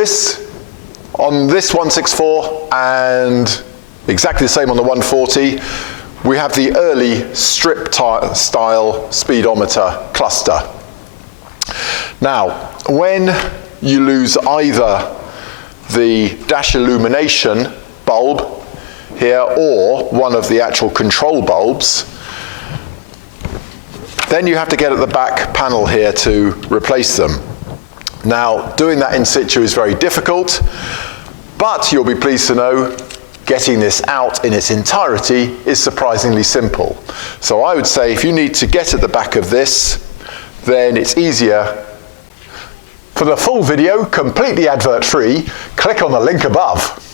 this, on this 164 and exactly the same on the 140, we have the early strip style speedometer cluster. Now, when you lose either the dash illumination bulb here or one of the actual control bulbs, then you have to get at the back panel here to replace them. Now, doing that in situ is very difficult, but you'll be pleased to know getting this out in its entirety is surprisingly simple. So I would say if you need to get at the back of this, then it's easier. For the full video, completely advert-free, click on the link above.